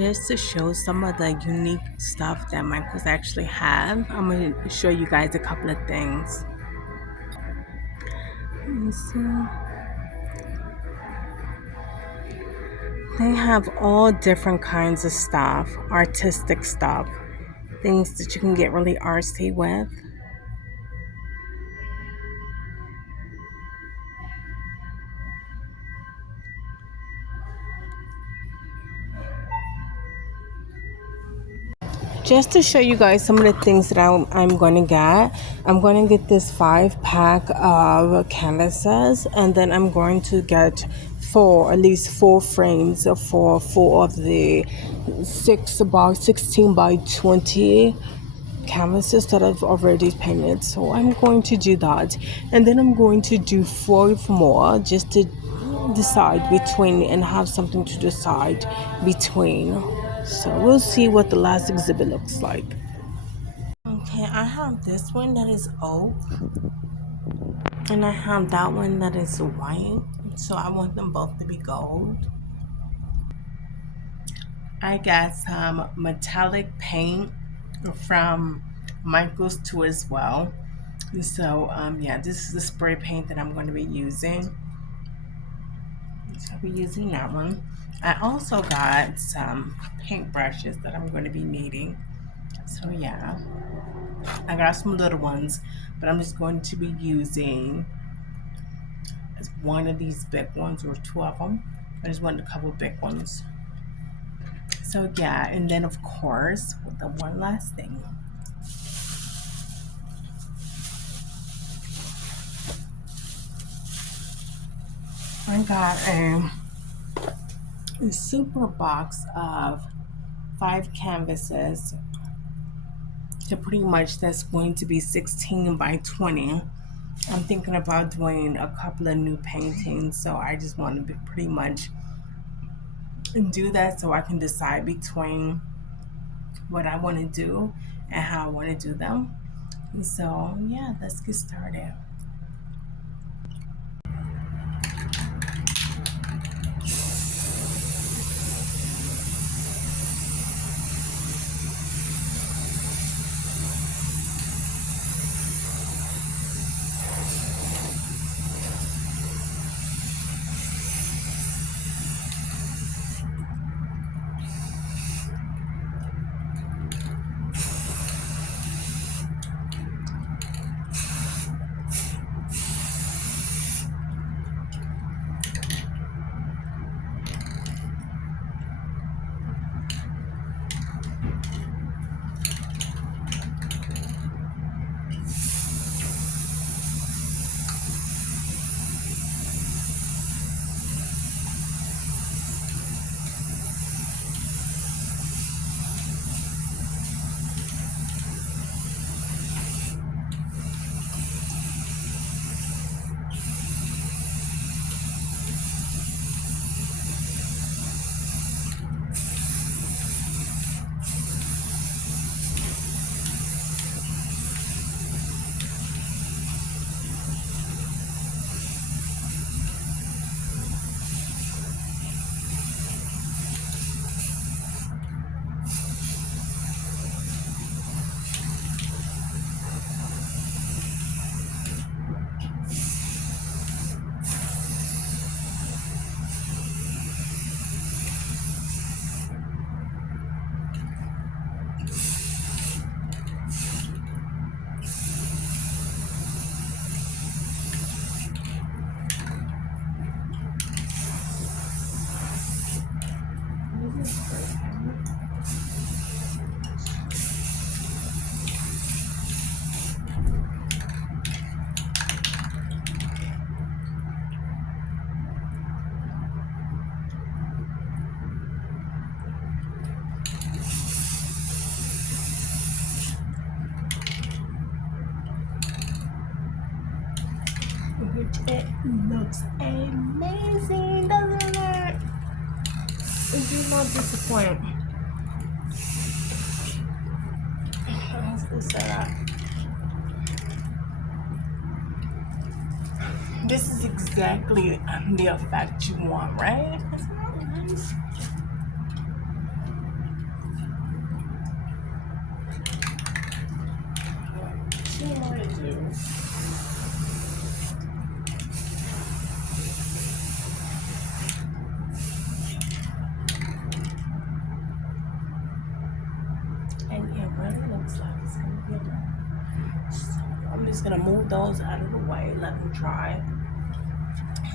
Just to show some of the unique stuff that Michaels actually have, I'm going to show you guys a couple of things. So they have all different kinds of stuff, artistic stuff, things that you can get really artsy with. Just to show you guys some of the things that I'm going to get, I'm going to get this 5 pack of canvases, and then I'm going to get at least 4 frames for 4 of the 16 by 20 canvases that I've already painted. So I'm going to do that, and then I'm going to do 4 more just to decide between and have something to decide between. So we'll see what the last exhibit looks like. Okay, I have this one that is oak, and I have that one that is white. So I want them both to be gold. I got some metallic paint from Michaels too as well. So yeah, this is the spray paint that I'm going to be using. So I'll be using that one. I also got some paint brushes that I'm going to be needing. So yeah, I got some little ones, but I'm just going to be using one of these big ones or 2 of them. I just wanted a couple big ones. So yeah, and then of course, the one last thing. I got a super box of 5 canvases. So pretty much that's going to be 16 by 20. I'm thinking about doing a couple of new paintings, so I just want to be pretty much do that so I can decide between what I want to do and how I want to do them. So yeah, let's get started. It looks amazing, doesn't it? It do not disappoint. Let's go set up. This is exactly the effect you want, right? Isn't that nice? And it really looks like it's gonna be done. So I'm just gonna move those out of the way, let them dry.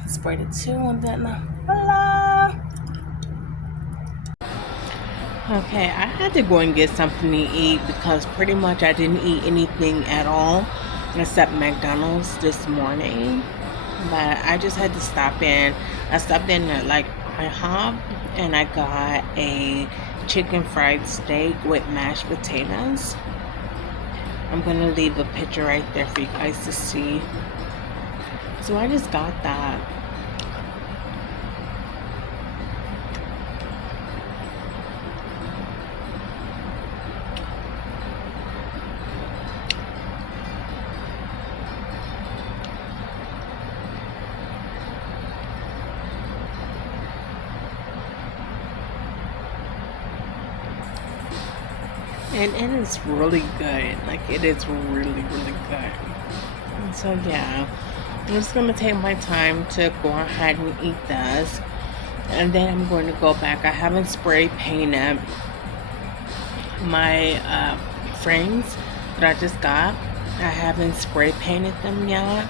Spray the two and then voila! Okay, I had to go and get something to eat because pretty much I didn't eat anything at all except McDonald's this morning. But I just had to stop in. I stopped in at like IHOP and I got a chicken fried steak with mashed potatoes. I'm gonna leave a picture right there for you guys to see. So I just got that. And it is really good. Like, it is really, really good. And so, yeah. I'm just going to take my time to go ahead and eat this. And then I'm going to go back. I haven't spray painted my frames that I just got. I haven't spray painted them yet.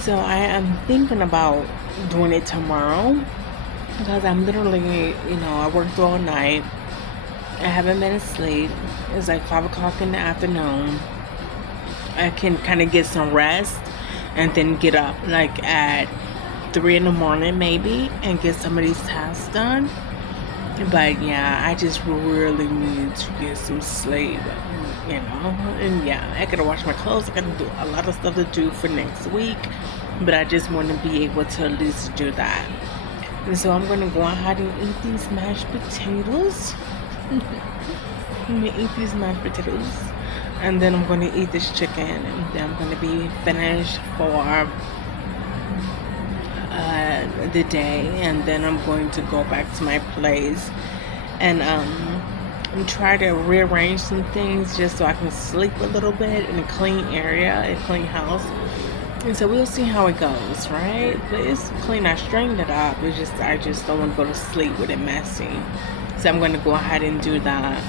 So I am thinking about doing it tomorrow. Because I'm literally, I worked all night. I haven't been asleep. It's like 5 o'clock in the afternoon. I can kind of get some rest and then get up like at 3 in the morning maybe and get some of these tasks done. But yeah, I just really need to get some sleep, and yeah, I gotta wash my clothes. I gotta do a lot of stuff to do for next week, but I just want to be able to at least do that. And so I'm gonna go ahead and eat these mashed potatoes. I'm gonna eat these mashed potatoes and then I'm gonna eat this chicken and then I'm gonna be finished for the day, and then I'm going to go back to my place and try to rearrange some things just so I can sleep a little bit in a clean area, a clean house. And so we'll see how it goes, right? But it's clean. I straightened it up. I just don't want to go to sleep with it messy. So I'm going to go ahead and do that.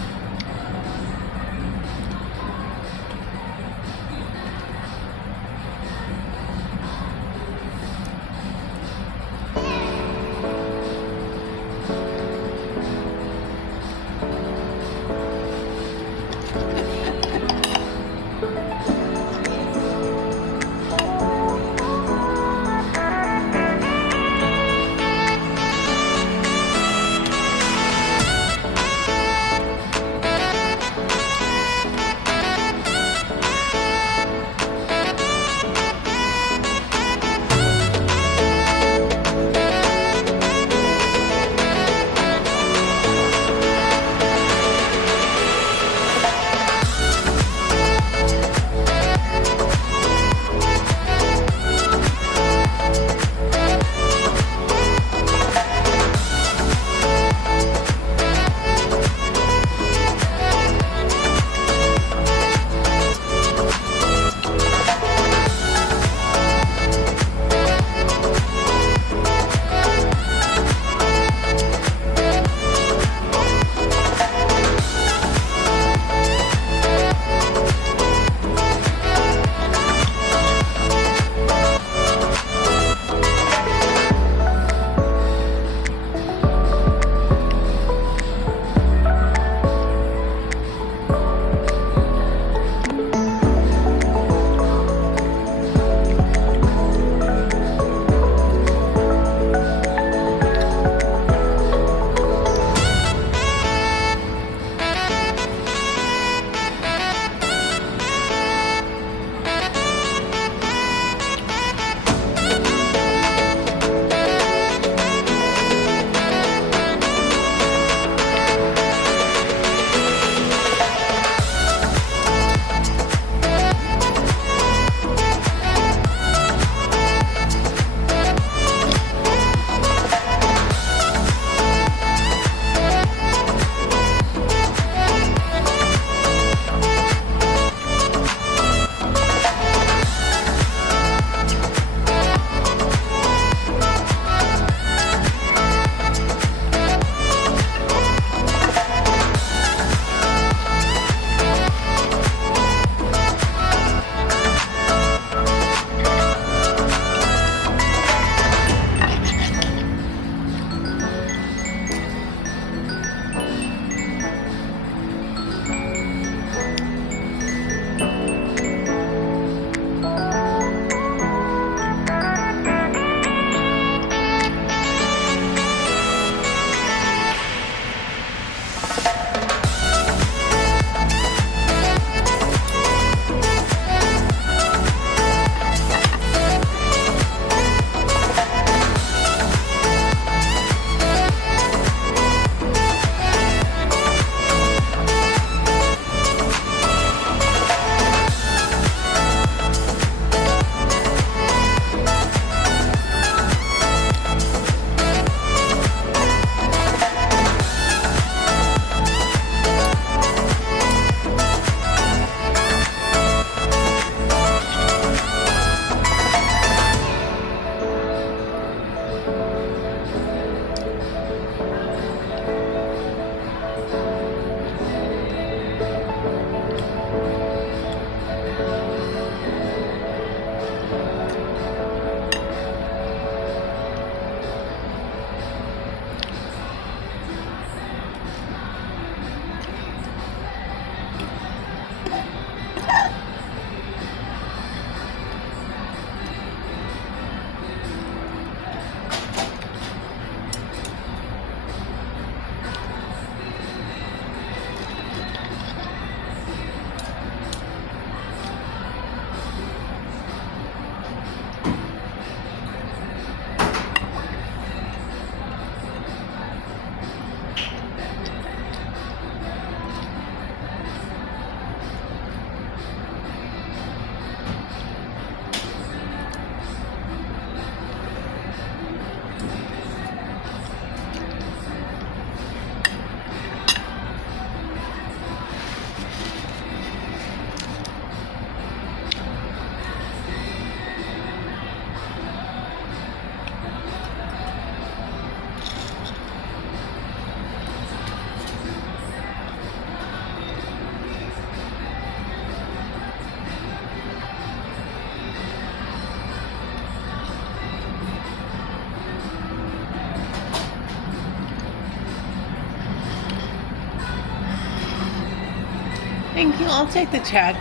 Thank you. I'll take the check.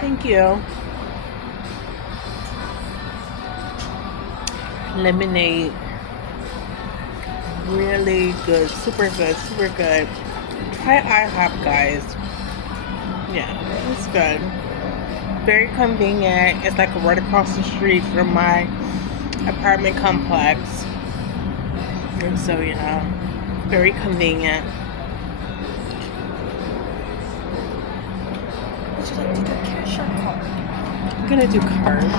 Thank you. Lemonade. Really good. Super good. Super good. Try IHOP, guys. Yeah, it's good. Very convenient. It's like right across the street from my apartment complex. And so, yeah, very convenient. Would you like to do cash or card? I'm gonna do card.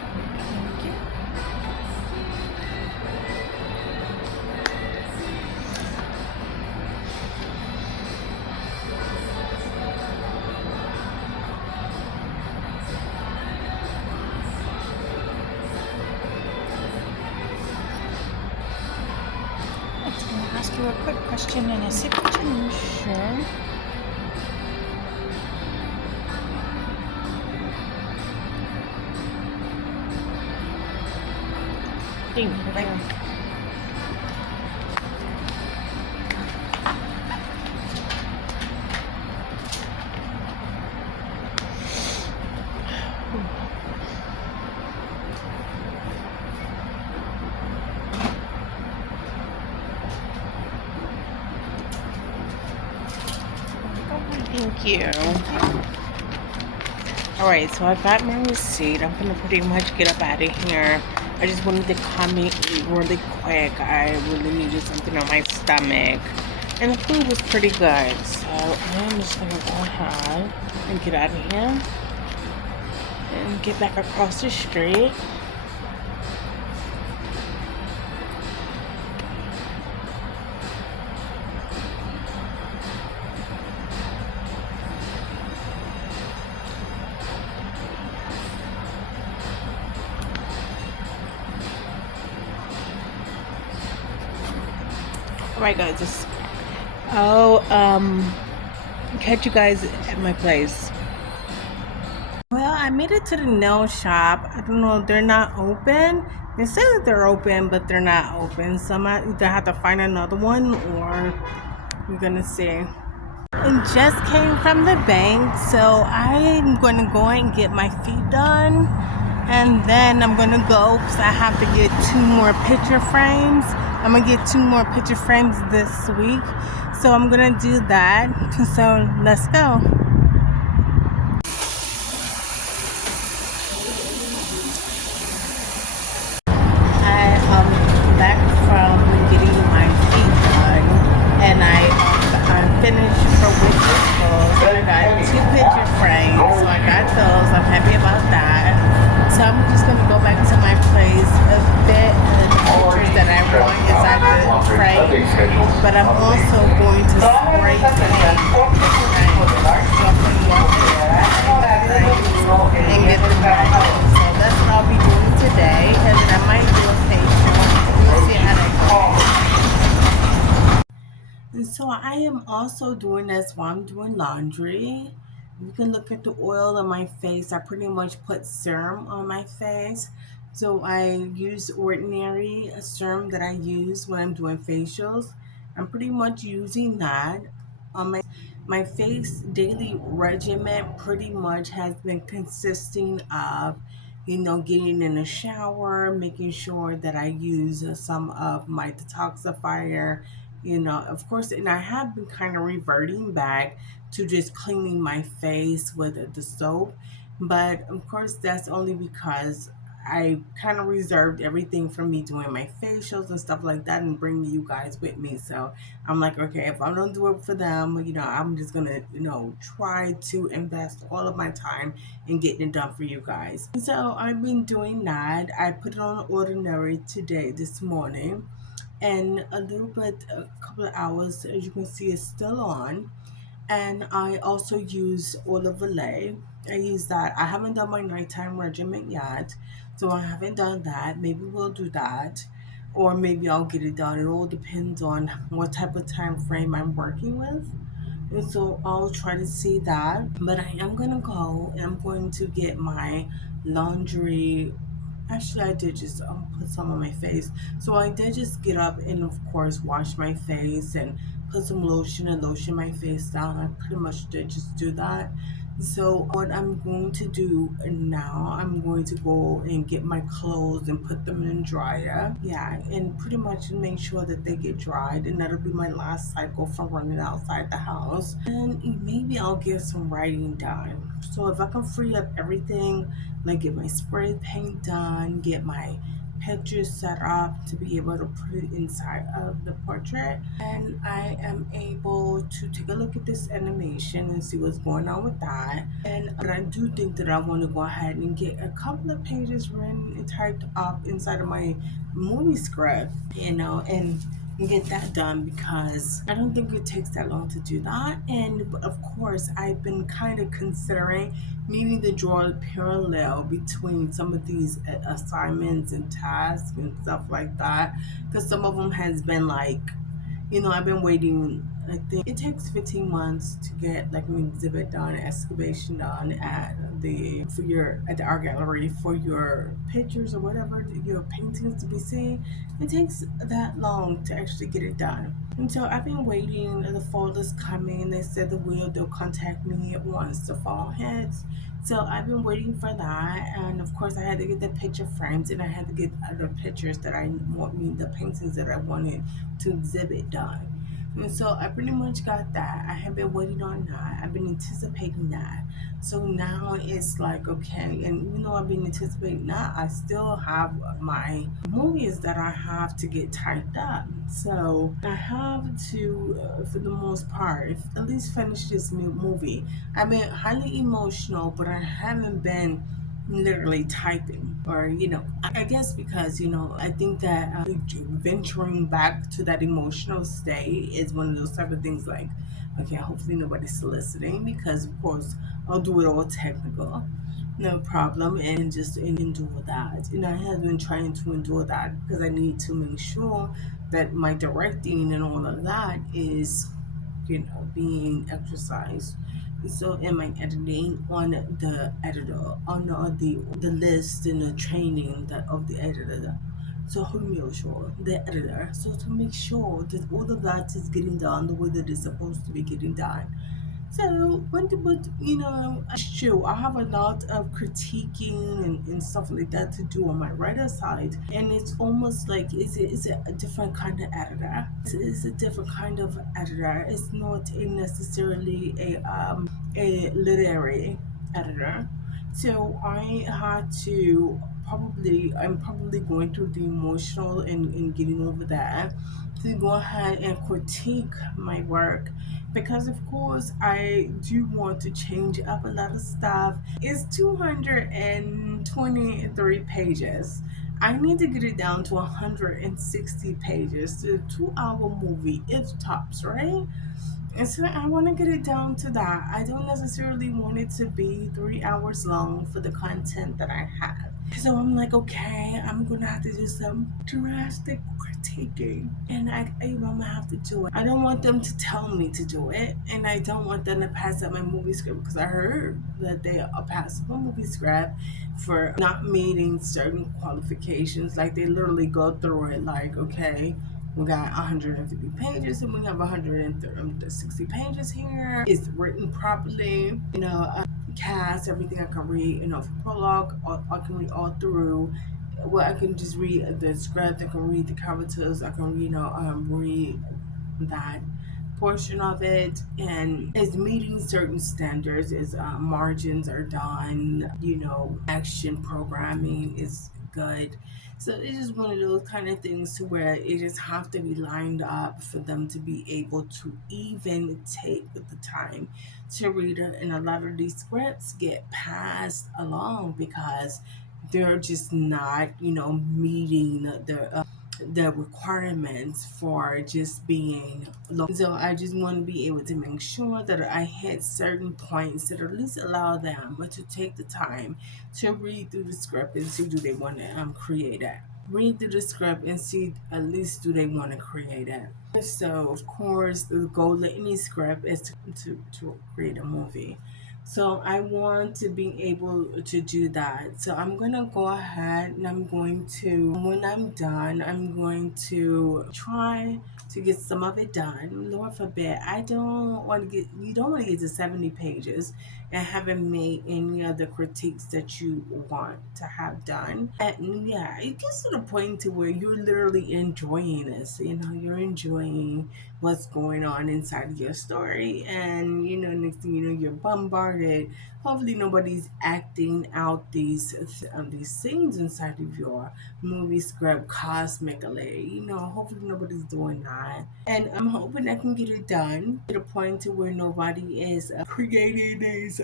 Thank you. I'm just going to ask you a quick question and a signature. Sure. Thank you. Right. Thank you. Alright, so I got my receipt. I'm gonna pretty much get up out of here. I just wanted to comment really quick. I really needed something on my stomach. And the food was pretty good. So I'm just gonna go ahead and get out of here and get back across the street. Alright guys, catch you guys at my place. Well, I made it to the nail shop. I don't know, they're not open. They say that they're open, but they're not open. So I might either have to find another one or we're gonna see. I just came from the bank, so I'm gonna go and get my feet done. And then I'm gonna go because I have to get 2 more picture frames. I'm gonna get 2 more picture frames this week. So I'm gonna do that. So let's go. I am back from getting my feet done, and I'm finished with this goals. I got 2 picture frames, so I got those. I'm happy about that. So I'm just gonna go back to my place, fit the pictures that I want inside the frame, but I'm also going to spray paint and get them ready. So that's what I'll be doing today, and then I might do a facial. We'll see how that goes. And so I am also doing this while I'm doing laundry. You can look at the oil on my face. I pretty much put serum on my face. So I use ordinary serum that I use when I'm doing facials. I'm pretty much using that on my face daily regimen pretty much has been consisting of, getting in the shower, making sure that I use some of my detoxifier, of course, and I have been kind of reverting back to just cleaning my face with the soap. But of course, that's only because I kind of reserved everything for me doing my facials and stuff like that and bringing you guys with me. So I'm like, okay, if I don't do it for them, I'm just gonna, try to invest all of my time in getting it done for you guys. So I've been doing that. I put it on ordinary today, this morning, and a couple of hours, as you can see, it's still on. And I also use olive oil, I use that. I haven't done my nighttime regimen yet, so I haven't done that. Maybe we'll do that, or maybe I'll get it done. It all depends on what type of time frame I'm working with. And so I'll try to see that. But I am gonna go and I'm going to get my laundry. Actually, I did just put some on my face. So I did just get up and, of course, wash my face and put some lotion and lotion my face down. I pretty much did just do that. So what I'm going to do now, I'm going to go and get my clothes and put them in dryer. Yeah, and pretty much make sure that they get dried, and that'll be my last cycle for running outside the house. And maybe I'll get some writing done. So if I can free up everything, like get my spray paint done, get my pictures set up to be able to put it inside of the portrait, and I am able to take a look at this animation and see what's going on with that. And but I do think that I want to go ahead and get a couple of pages written and typed up inside of my movie script, and get that done because I don't think it takes that long to do that. And of course, I've been kind of considering needing to draw a parallel between some of these assignments and tasks and stuff like that, because some of them has been like, I've been waiting. I think it takes 15 months to get like an exhibit done, excavation done at the art gallery for your pictures or whatever your paintings to be seen. It takes that long to actually get it done. And so I've been waiting. The fall is coming. They said they'll contact me once the fall hits. So I've been waiting for that, and of course I had to get the picture frames, and I had to get other pictures that the paintings that I wanted to exhibit done. And so I pretty much got that. I have been waiting on that. I've been anticipating that. So now it's like, okay, and even though I've been anticipating that, I still have my movies that I have to get typed up. So I have to, for the most part, at least finish this new movie. I've been highly emotional, but I haven't been literally typing, or I guess because I think that venturing back to that emotional state is one of those type of things, like, okay, hopefully nobody's listening, because of course I'll do it all technical, no problem, and just endure that. And I have been trying to endure that because I need to make sure that my directing and all of that is being exercised. So am I editing on the editor, on the list and the training of the editor? So the editor. So to make sure that all of that is getting done the way that it's supposed to be getting done. So it's true. I have a lot of critiquing and stuff like that to do on my writer side, and it's almost like it's a different kind of editor. It's a different kind of editor. It's not necessarily a literary editor. So I had to I'm probably going through the emotional and getting over that to go ahead and critique my work, because of course I do want to change up a lot of stuff. It's 223 pages. I need to get it down to 160 pages to a 2 hour movie if tops, right? And so I want to get it down to that. I don't necessarily want it to be 3 hours long for the content that I have. So I'm like, okay, I'm gonna have to do some drastic critiquing, and I'm gonna have to do it. I don't want them to tell me to do it, and I don't want them to pass up my movie script, because I heard that they pass up a movie script for not meeting certain qualifications. Like they literally go through it, like, okay, we got 150 pages and we have 160 pages here. It's written properly, cast, everything I can read, for prologue, I can read all through. Well, I can just read the script, I can read the characters, I can, read that portion of it, and is meeting certain standards, is margins are done, action programming is good. So it's just one of those kind of things to where it just have to be lined up for them to be able to even take the time to read it. And a lot of these scripts get passed along because they're just not, meeting the requirements for just being local. So I just want to be able to make sure that I hit certain points that at least allow them to take the time to read through the script and see do they want to create it. Read through the script and see at least do they want to create it. So of course the goal of any script is to create a movie. So I want to be able to do that. So I'm gonna go ahead and I'm going to, when I'm done, I'm going to try to get some of it done. Lord forbid, I don't want to get, you don't want to get to 70 pages and haven't made any of the critiques that you want to have done. And yeah, it gets to the point to where you're literally enjoying this. You know, you're enjoying what's going on inside of your story, and next thing you know, you're bombarded. Hopefully nobody's acting out these scenes inside of your movie script cosmically. Hopefully nobody's doing that, and I'm hoping I can get it done to the point to where nobody is creating these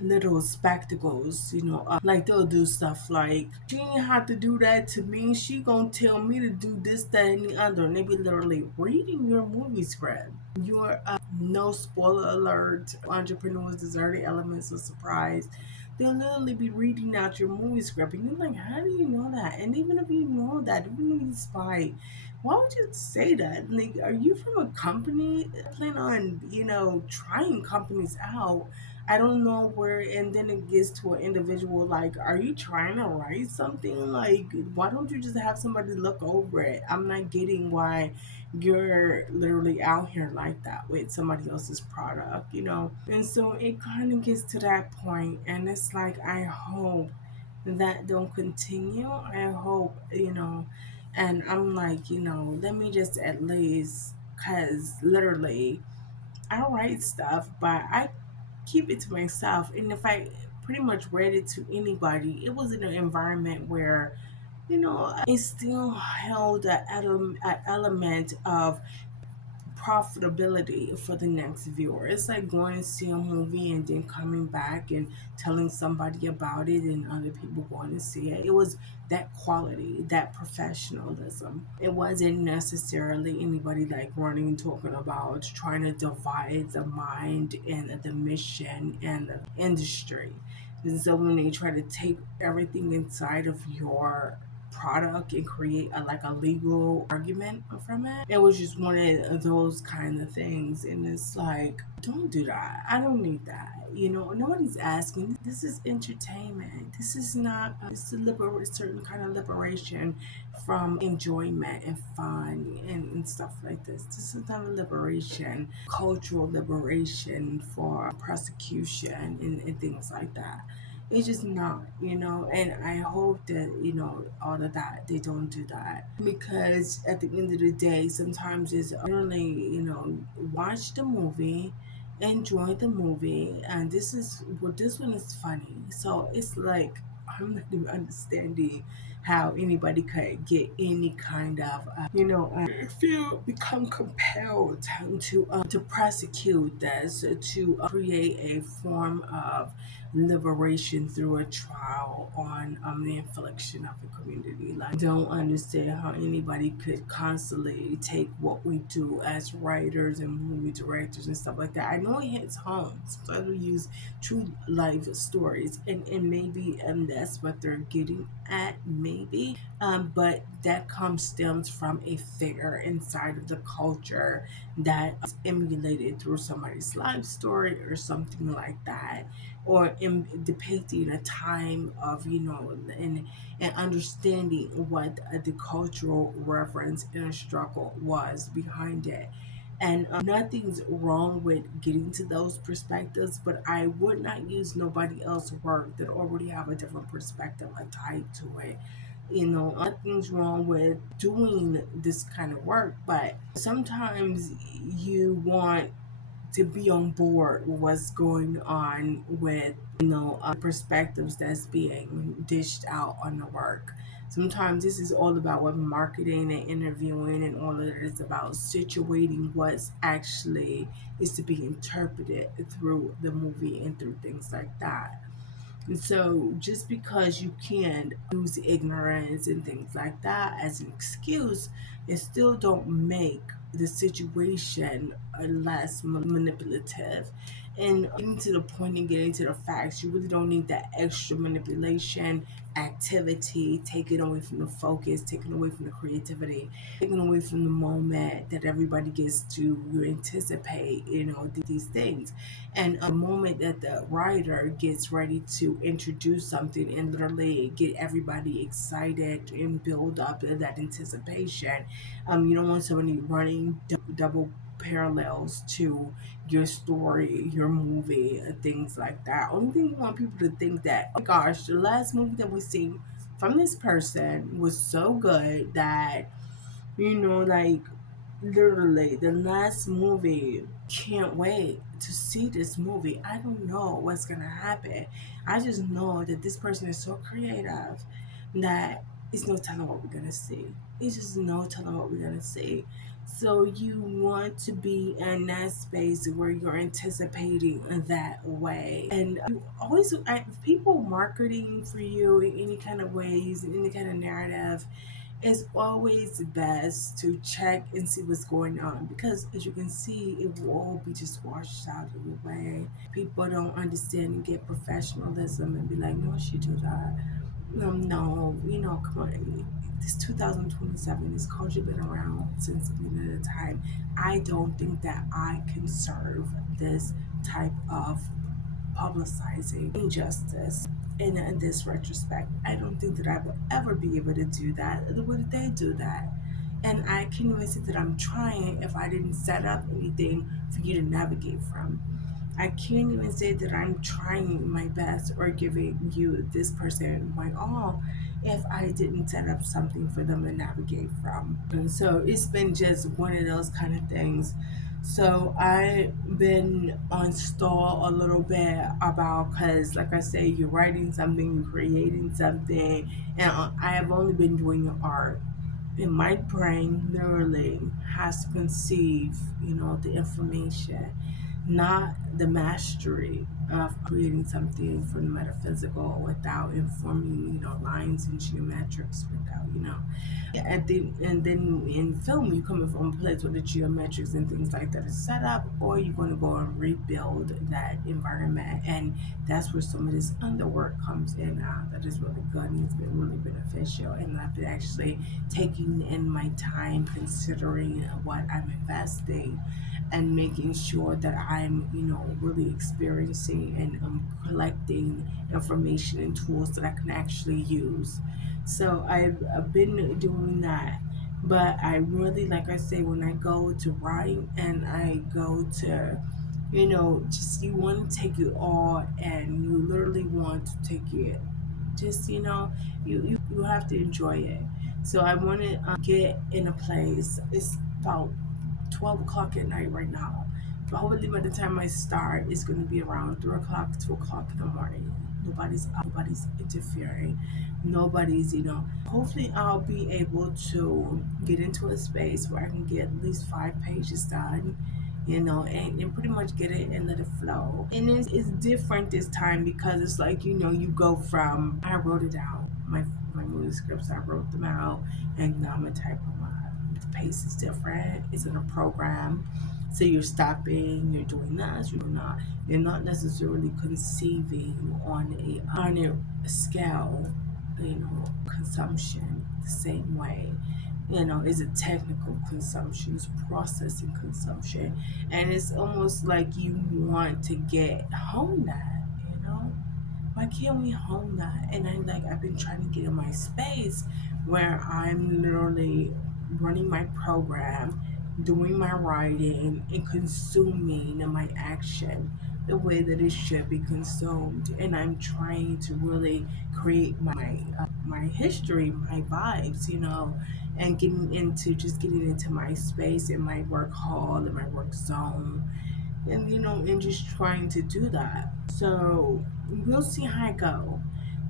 little spectacles, like they'll do stuff like, she ain't have to do that to me. She gonna tell me to do this, that, and the other. And they be literally reading your movie script. Your no spoiler alert. Entrepreneurs, deserted elements of surprise. They'll literally be reading out your movie script, and you're like, how do you know that? And even if you know that, even if you spy, why would you say that? Like, are you from a company? Plan on, trying companies out. I don't know where, and then it gets to an individual like, are you trying to write something? Like, why don't you just have somebody look over it? I'm not getting why you're literally out here like that with somebody else's product. And so it kind of gets to that point, and it's like, I hope that don't continue. I hope, and I'm like, let me just at least, because literally, I write stuff, but I keep it to myself. And if I pretty much read it to anybody, it was in an environment where, it still held an element of profitability for the next viewer. It's like going to see a movie and then coming back and telling somebody about it and other people going to see it. It was that quality, that professionalism. It wasn't necessarily anybody like running and talking about trying to divide the mind and the mission and the industry. And so when they try to take everything inside of your product and create like a legal argument from it. It was just one of those kind of things. And it's like, don't do that. I don't need that. Nobody's asking. This is entertainment. This is not, it's a certain kind of liberation from enjoyment and fun and stuff like this. This is not a liberation, cultural liberation for prosecution and things like that. It's just not. And I hope that, all of that, they don't do that. Because at the end of the day, sometimes it's only, watch the movie, enjoy the movie, and this one is funny. So it's like, I'm not even understanding how anybody could get any kind of, feel become compelled to prosecute this, to create a form of liberation through a trial on the infliction of the community. Like, I don't understand how anybody could constantly take what we do as writers and movie directors and stuff like that. I know it hits home. Sometimes we use true life stories, and maybe that's what they're getting at, maybe. But that stems from a figure inside of the culture that is emulated through somebody's life story or something like that, or depicting a time of, and understanding what the cultural reference and struggle was behind it. And nothing's wrong with getting to those perspectives, but I would not use nobody else's work that already have a different perspective, a type to it. Nothing's wrong with doing this kind of work, but sometimes you want to be on board with what's going on with, perspectives that's being dished out on the work. Sometimes this is all about what marketing and interviewing and all of it is about, situating what's actually is to be interpreted through the movie and through things like that. And so just because you can use ignorance and things like that as an excuse, it still don't make the situation less manipulative. And getting to the point and getting to the facts, you really don't need that extra manipulation activity taken away from the focus, taken away from the creativity, taken away from the moment that everybody gets to anticipate, these things. And the moment that the writer gets ready to introduce something and literally get everybody excited and build up that anticipation, you don't want somebody running double parallels to your story, your movie, things like that. Only thing you want people to think that, oh my gosh, the last movie that we seen from this person was so good that, like, literally the last movie, can't wait to see this movie. I don't know what's gonna happen. I just know that this person is so creative that it's no telling what we're gonna see. It's just no telling what we're gonna see. So you want to be in that space where you're anticipating that way. And you always, if people marketing for you in any kind of ways, in any kind of narrative, it's always best to check and see what's going on, because as you can see, it will all be just washed out of the way. People don't understand and get professionalism and be like, no, she do that. No, come on. This 2027, this culture been around since the beginning of the time. I don't think that I can serve this type of publicizing injustice in this retrospect. I don't think that I will ever be able to do that the way that they do that. And I can even say that I'm trying if I didn't set up anything for you to navigate from. I can't even say that I'm trying my best or giving you this person my all if I didn't set up something for them to navigate from. And so it's been just one of those kind of things. So I've been on stall a little bit about, because like I say, you're writing something, you're creating something, and I have only been doing the art, and my brain literally has to conceive, the information, not the mastery of creating something from the metaphysical without informing, lines and geometrics, without, and then in film, you come from a place where the geometrics and things like that is set up, or you're going to go and rebuild that environment. And that's where some of this underwork comes in. That is really good and it's been really beneficial. And I've been actually taking in my time, considering what I'm investing and making sure that I'm, really experiencing and collecting information and tools that I can actually use. So I've been doing that. But I really, like I say, when I go to write and I go to, just you want to take it all and you literally want to take it. Just, you have to enjoy it. So I want to get in a place. It's about 12 o'clock at night right now. Probably by the time I start, it's going to be around 3 o'clock, 2 o'clock in the morning. Nobody's up, nobody's interfering, nobody's, hopefully I'll be able to get into a space where I can get at least 5 pages done, and pretty much get it and let it flow. And it's different this time because it's like, you go from, I wrote it out, my movie scripts, I wrote them out, and now I'm going to type them out. The pace is different. It's in a program. So you're stopping, you're doing this, you're not necessarily conceiving on a scale, consumption the same way. It's a technical consumption, it's processing consumption. And it's almost like you want to get home that, why can't we hone that? And I've been trying to get in my space where I'm literally running my program, doing my writing, and consuming my action the way that it should be consumed. And I'm trying to really create my history, my vibes, and getting into my space in my work hall, in my work zone, and and just trying to do that. So we'll see how I go.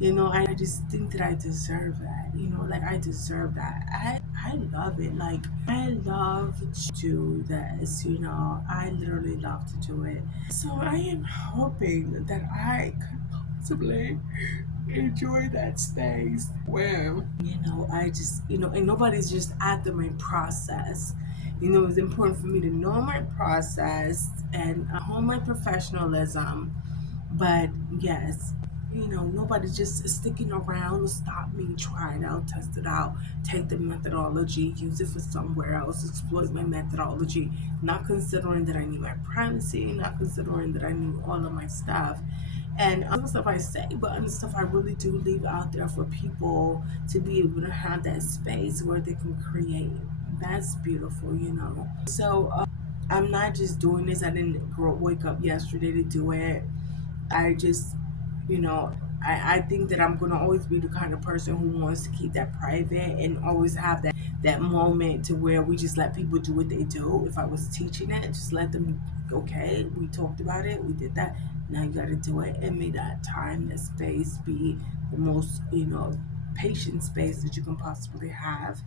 I just think that I deserve that. Like, I deserve that. I love it. Like, I love to do this. I literally love to do it. So I am hoping that I could possibly enjoy that space where, I just, and nobody's just after my process. It's important for me to know my process and hone my professionalism. But yes, nobody's just sticking around to stop me, try it out, test it out, take the methodology, use it for somewhere else, exploit my methodology, not considering that I need my privacy, not considering that I need all of my stuff. And other stuff I say, but other stuff I really do leave out there for people to be able to have that space where they can create. That's beautiful. So I'm not just doing this. I didn't wake up yesterday to do it. I just, you know, I think that I'm gonna always be the kind of person who wants to keep that private and always have that moment to where we just let people do what they do. If I was teaching it, just let them. Okay, we talked about it, we did that. Now you got to do it, and may that time, that space, be the most patient space that you can possibly have,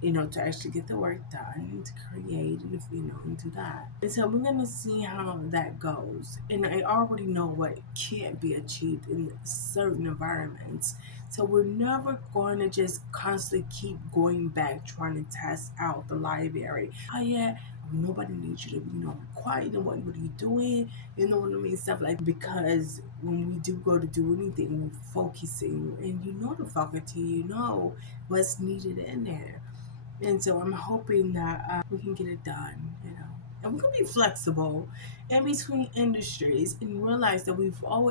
to actually get the work done, to create, and and do that. And so we're gonna see how that goes. And I already know what can't be achieved in certain environments. So we're never going to just constantly keep going back trying to test out the library. Oh yeah. Nobody needs you to be, quiet and what are you doing? You know what I mean? Stuff like because when we do go to do anything, we're focusing and the faculty, what's needed in there. And so I'm hoping that we can get it done. And we can be flexible in between industries and realize that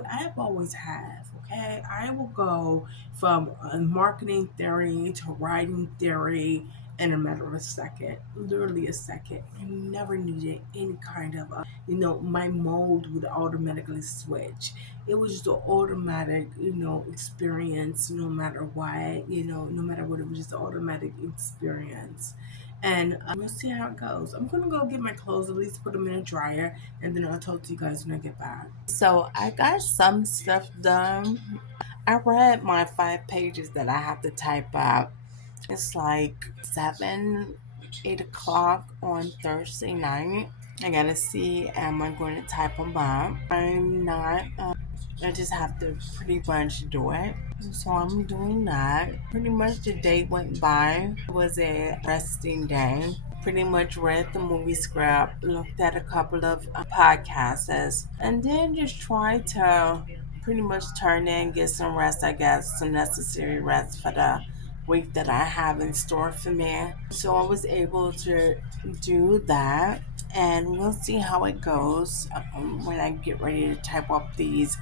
I have always have, okay? I will go from marketing theory to writing theory in a matter of a second, literally a second. I never needed any kind of, my mode would automatically switch. It was just an automatic, experience no matter what, no matter what, it was just an automatic experience. And we'll see how it goes. I'm gonna go get my clothes, at least put them in a dryer, and then I'll talk to you guys when I get back. So I got some stuff done. I read my 5 pages that I have to type out. It's like 7, 8 o'clock on Thursday night. I gotta see, am I going to type them out? I'm not. I just have to pretty much do it. So I'm doing that. Pretty much the day went by. It was a resting day. Pretty much read the movie script, looked at a couple of podcasts, and then just tried to pretty much turn in, get some rest, I guess, some necessary rest for the week that I have in store for me. So I was able to do that, and we'll see how it goes when I get ready to type up these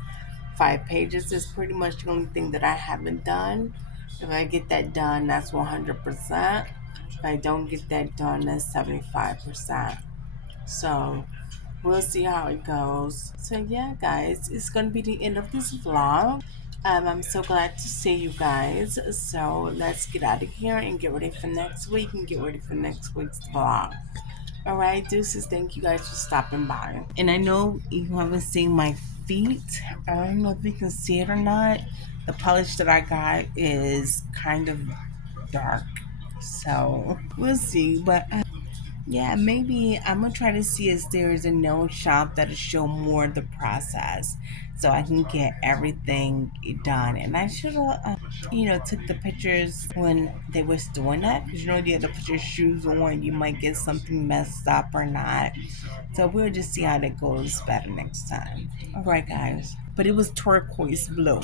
5 pages. Is pretty much the only thing that I haven't done. If I get that done, that's 100%. If I don't get that done, that's 75%. So we'll see how it goes. So yeah, guys, it's gonna be the end of this vlog. I'm so glad to see you guys. So let's get out of here and get ready for next week and get ready for next week's vlog. All right, deuces. Thank you guys for stopping by. And I know you haven't seen my feet. I don't know if you can see it or not. The polish that I got is kind of dark. So we'll see. But yeah, maybe I'm gonna try to see if there's a nail shop that'll show more of the process, so I can get everything done. And I should have, took the pictures when they was doing that, because you had to put your shoes on. You might get something messed up or not. So we'll just see how that goes better next time. All right, guys. But it was turquoise blue.